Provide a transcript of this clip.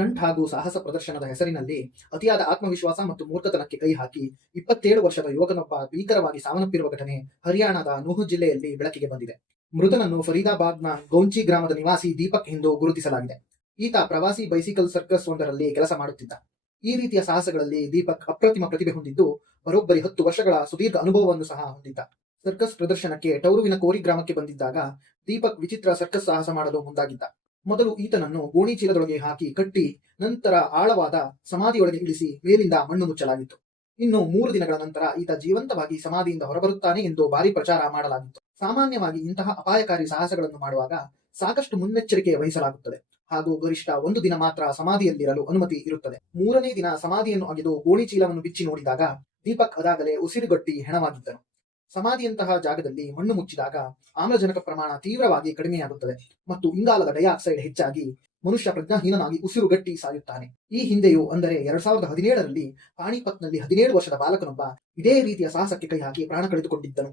Stunt ಹಾಗೂ ಸಾಹಸ ಪ್ರದರ್ಶನದ ಹೆಸರಿನಲ್ಲಿ ಅತಿಯಾದ ಆತ್ಮವಿಶ್ವಾಸ ಮತ್ತು ಮೂರ್ಖತನಕ್ಕೆ ಕೈ ಹಾಕಿ 27 ವರ್ಷದ ಯುವಕನೊಬ್ಬ ಭೀಕರವಾಗಿ ಸಾವನ್ನಪ್ಪಿರುವ ಘಟನೆ ಹರಿಯಾಣದ ನೂಹ್ ಜಿಲ್ಲೆಯಲ್ಲಿ ಬೆಳಕಿಗೆ ಬಂದಿದೆ. ಮೃತನನ್ನು ಫರೀದಾಬಾದ್ನ ಗೌಂಚಿ ಗ್ರಾಮದ ನಿವಾಸಿ ದೀಪಕ್ ಎಂದು ಗುರುತಿಸಲಾಗಿದೆ. ಈತ ಪ್ರವಾಸಿ ಬೈಸಿಕಲ್ ಸರ್ಕಸ್ ಒಂದರಲ್ಲಿ ಕೆಲಸ ಮಾಡುತ್ತಿದ್ದ. ಈ ರೀತಿಯ ಸಾಹಸಗಳಲ್ಲಿ ದೀಪಕ್ ಅಪ್ರತಿಮ ಪ್ರತಿಭೆ ಹೊಂದಿದ್ದು, ಬರೋಬ್ಬರಿ 10 ವರ್ಷಗಳ ಸುದೀರ್ಘ ಅನುಭವವನ್ನು ಸಹ ಹೊಂದಿದ್ದ. ಸರ್ಕಸ್ ಪ್ರದರ್ಶನಕ್ಕೆ ಟೌರುವಿನ ಕೋರಿ ಗ್ರಾಮಕ್ಕೆ ಬಂದಿದ್ದಾಗ ದೀಪಕ್ ವಿಚಿತ್ರ ಸರ್ಕಸ್ ಸಾಹಸ ಮಾಡಲು ಮುಂದಾಗಿದ್ದ. ಮೊದಲು ಈತನನ್ನು ಗೋಣಿ ಚೀಲದೊಳಗೆ ಹಾಕಿ ಕಟ್ಟಿ, ನಂತರ ಆಳವಾದ ಸಮಾಧಿಯೊಳಗೆ ಇಳಿಸಿ ಮೇಲಿಂದ ಮಣ್ಣು ಮುಚ್ಚಲಾಗಿತ್ತು. ಇನ್ನು 3 ದಿನಗಳ ನಂತರ ಈತ ಜೀವಂತವಾಗಿ ಸಮಾಧಿಯಿಂದ ಹೊರಬರುತ್ತಾನೆ ಎಂದು ಭಾರಿ ಪ್ರಚಾರ ಮಾಡಲಾಗಿತ್ತು. ಸಾಮಾನ್ಯವಾಗಿ ಇಂತಹ ಅಪಾಯಕಾರಿ ಸಾಹಸಗಳನ್ನು ಮಾಡುವಾಗ ಸಾಕಷ್ಟು ಮುನ್ನೆಚ್ಚರಿಕೆ ವಹಿಸಲಾಗುತ್ತದೆ ಹಾಗೂ ಗರಿಷ್ಠ 1 ದಿನ ಮಾತ್ರ ಸಮಾಧಿಯಲ್ಲಿರಲು ಅನುಮತಿ ಇರುತ್ತದೆ. 3ನೇ ದಿನ ಸಮಾಧಿಯನ್ನು ಅಗೆದು ಗೋಣಿ ಚೀಲವನ್ನು ಬಿಚ್ಚಿ ನೋಡಿದಾಗ ದೀಪಕ್ ಅದಾಗಲೇ ಉಸಿರುಗಟ್ಟಿ ಹೆಣವಾಗಿದ್ದನು. ಸಮಾಧಿಯಂತಹ ಜಾಗದಲ್ಲಿ ಮಣ್ಣು ಮುಚ್ಚಿದಾಗ ಆಮ್ಲಜನಕ ಪ್ರಮಾಣ ತೀವ್ರವಾಗಿ ಕಡಿಮೆಯಾಗುತ್ತದೆ ಮತ್ತು ಇಂಗಾಲದ ಡೈಆಕ್ಸೈಡ್ ಹೆಚ್ಚಾಗಿ ಮನುಷ್ಯ ಪ್ರಜ್ಞಾಹೀನನಾಗಿ ಉಸಿರುಗಟ್ಟಿ ಸಾಯುತ್ತಾನೆ. ಈ ಹಿಂದೆಯೂ ಅಂದರೆ 2017ರಲ್ಲಿ ಪಾಣಿಪತ್ನಲ್ಲಿ 17 ವರ್ಷದ ಬಾಲಕನೊಬ್ಬ ಇದೇ ರೀತಿಯ ಸಾಹಸಕ್ಕೆ ಕೈ ಹಾಕಿ ಪ್ರಾಣ ಕಳೆದುಕೊಂಡಿದ್ದನು.